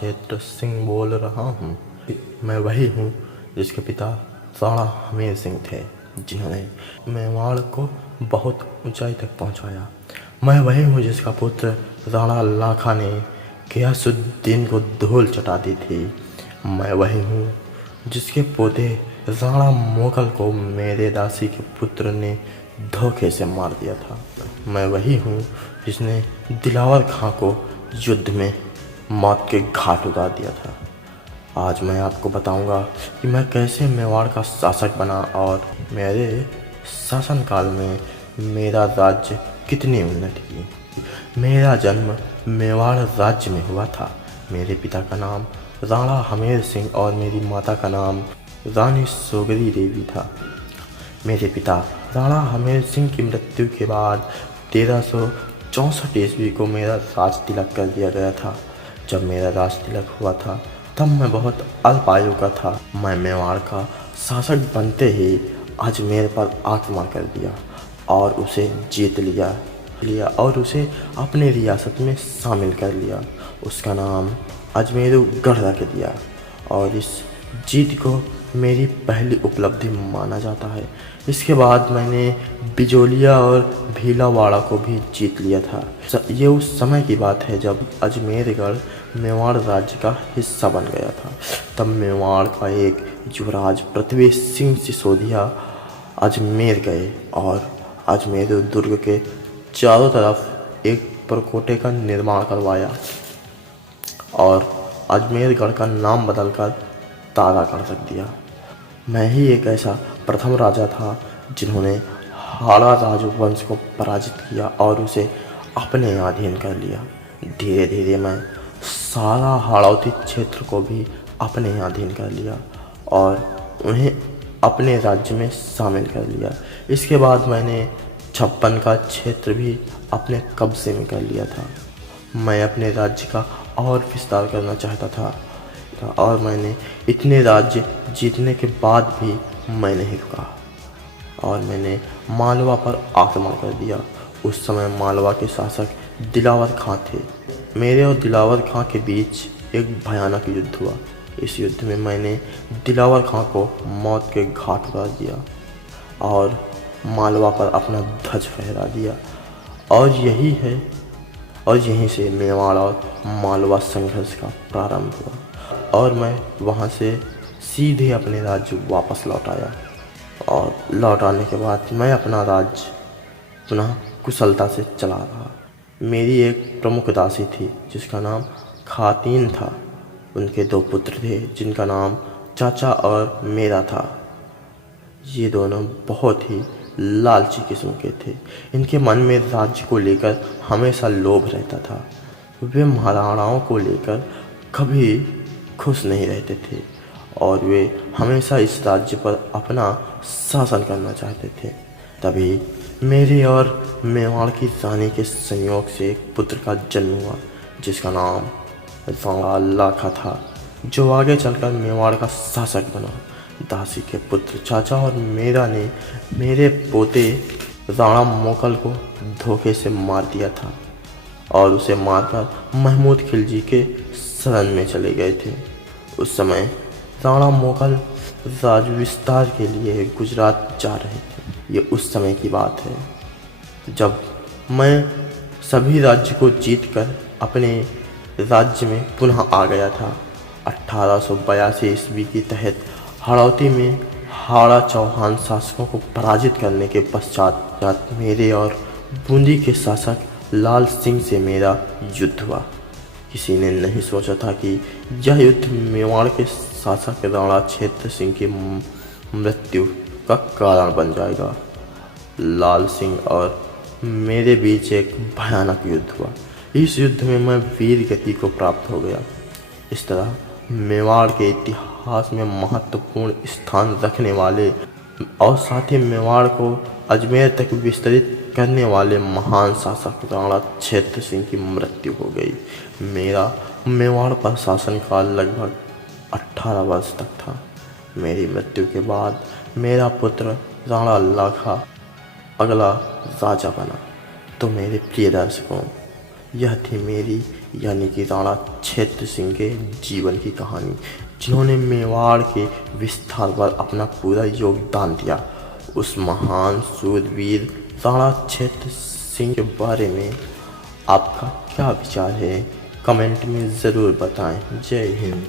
क्षेत्र सिंह बोल रहा हूँ। मैं वही हूँ जिसके पिता राणा हमीर सिंह थे, जिन्होंने मेवाड़ को बहुत ऊंचाई तक पहुँचाया। मैं वही हूँ जिसका पुत्र राणा लाखा ने गियासुद्दीन को धूल चटा दी थी। मैं वही हूँ जिसके पोते राणा मोगल को मेरे दासी के पुत्र ने धोखे से मार दिया था। मैं वही हूँ जिसने दिलावर खां को युद्ध में मौत के घाट उतार दिया था। आज मैं आपको बताऊंगा कि मैं कैसे मेवाड़ का शासक बना और मेरे शासनकाल में मेरा राज्य कितनी उन्नति की। मेरा जन्म मेवाड़ राज्य में हुआ था। मेरे पिता का नाम राणा हमीर सिंह और मेरी माता का नाम रानी सोगरी देवी था। मेरे पिता राणा हमीर सिंह की मृत्यु के बाद 1364 ईस्वी को मेरा राज तिलक कर दिया गया था। जब मेरा राज तिलक हुआ था तब मैं बहुत अल्प आयु का था। मैं मेवाड़ का शासक बनते ही अजमेर पर आक्रमण कर दिया और उसे जीत लिया और उसे अपने रियासत में शामिल कर लिया। उसका नाम अजमेरुगढ़ रख दिया और इस जीत को मेरी पहली उपलब्धि माना जाता है। इसके बाद मैंने बिजोलिया और भीलवाड़ा को भी जीत लिया था। ये उस समय की बात है जब अजमेरगढ़ मेवाड़ राज्य का हिस्सा बन गया था। तब मेवाड़ का एक युवराज पृथ्वी सिंह सिसोदिया अजमेर गए और अजमेर दुर्ग के चारों तरफ एक परकोटे का निर्माण करवाया और अजमेरगढ़ का नाम बदलकर तारागढ़ रख दिया। मैं ही एक ऐसा प्रथम राजा था जिन्होंने हाड़ा राजवंश को पराजित किया और उसे अपने अधीन कर लिया। धीरे धीरे मैं सारा हाड़ौती क्षेत्र को भी अपने अधीन कर लिया और उन्हें अपने राज्य में शामिल कर लिया। इसके बाद मैंने 56 का क्षेत्र भी अपने कब्जे में कर लिया था। मैं अपने राज्य का और विस्तार करना चाहता था और मैंने इतने राज्य जीतने के बाद भी मैं नहीं रुका और मैंने मालवा पर आक्रमण कर दिया। उस समय मालवा के शासक दिलावर खां थे। मेरे और दिलावर खां के बीच एक भयानक युद्ध हुआ। इस युद्ध में मैंने दिलावर खां को मौत के घाट उतार दिया और मालवा पर अपना ध्वज फहरा दिया और यहीं से मेवाड़ और मालवा संघर्ष का प्रारंभ हुआ और मैं वहां से सीधे अपने राज्य वापस लौट आया और लौट आने के बाद मैं अपना राज्य पुनः कुशलता से चला रहा। मेरी एक प्रमुख दासी थी जिसका नाम खातीन था। उनके 2 पुत्र थे जिनका नाम चाचा और मेरा था। ये दोनों बहुत ही लालची किस्म के थे। इनके मन में राज्य को लेकर हमेशा लोभ रहता था। वे महाराणाओं को लेकर कभी खुश नहीं रहते थे और वे हमेशा इस राज्य पर अपना शासन करना चाहते थे। तभी मेरे और मेवाड़ की रानी के संयोग से एक पुत्र का जन्म हुआ जिसका नाम राणा लाखा था, जो आगे चलकर मेवाड़ का शासक बना। दासी के पुत्र चाचा और मेरा ने मेरे पोते राणा मोगल को धोखे से मार दिया था और उसे मारकर महमूद खिलजी के शरण में चले गए थे। उस समय राणा मोगल राज विस्तार के लिए गुजरात जा रहे थे। ये उस समय की बात है जब मैं सभी राज्य को जीतकर अपने राज्य में पुनः आ गया था। 1882 ईस्वी के तहत हाड़ौती में हाड़ा चौहान शासकों को पराजित करने के पश्चात मेरे और बूंदी के शासक लाल सिंह से मेरा युद्ध हुआ। किसी ने नहीं सोचा था कि यह युद्ध मेवाड़ के शासक राणा क्षेत्र सिंह की मृत्यु का कारण बन जाएगा। लाल सिंह और मेरे बीच एक भयानक युद्ध हुआ। इस युद्ध में मैं वीर गति को प्राप्त हो गया। इस तरह मेवाड़ के इतिहास में महत्वपूर्ण स्थान रखने वाले और साथ ही मेवाड़ को अजमेर तक विस्तृत करने वाले महान शासक राणा क्षेत्र सिंह की मृत्यु हो गई। मेरा मेवाड़ पर शासनकाल लगभग 18 वर्ष तक था। मेरी मृत्यु के बाद मेरा पुत्र राणा लाखा अगला राजा बना। तो मेरे प्रिय दर्शकों, यह थी मेरी यानी कि राणा क्षेत्र सिंह के जीवन की कहानी, जिन्होंने मेवाड़ के विस्तार पर अपना पूरा योगदान दिया। उस महान शूरवीर राणा क्षेत्र सिंह के बारे में आपका क्या विचार है, कमेंट में ज़रूर बताएं। जय हिंद।